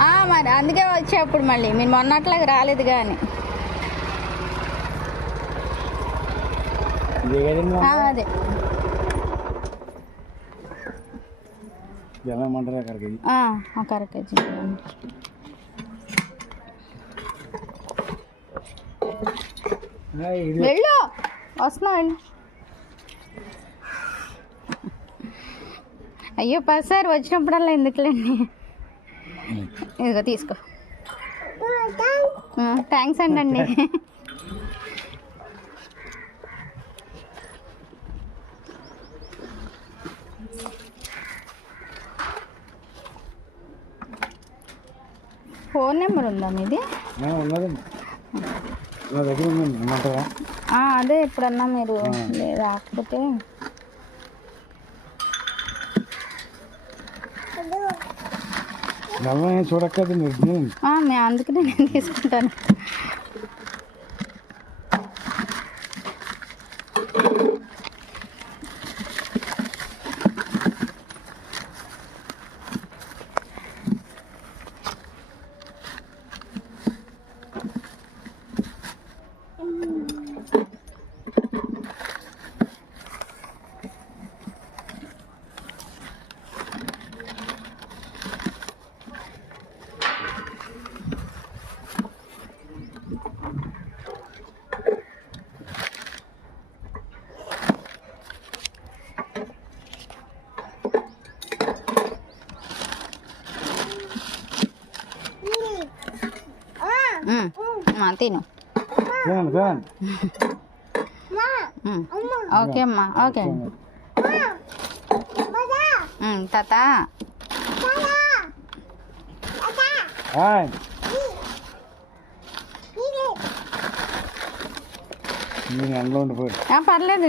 ఆ, మరి అందుకే వచ్చేప్పుడు మళ్ళీ. మీరు మొన్నట్లాగా రాలేదు కానీ. అదే. వెళ్ళమంటారు అక్కడికి ఆ, ఒక అర కేజీ ఇవ్వండి. ఇది వెళ్ళు. వస్తున్నా అయ్యో పసారి వచ్చినప్పుడల్లా ఎందుకులేండి? ఇదిగో తీసుకో. థ్యాంక్స్ అండి అండి ఫోన్ నెంబర్ ఉందా మీది? అదే ఎప్పుడన్నా మీరు రాకపోతే నల్ల చూడక్కదు చూడక్కదండి అందుకనే నేను తీసుకుంటాను. తిను. ఓకే అమ్మా ఓకే. తాత. పర్లేదు.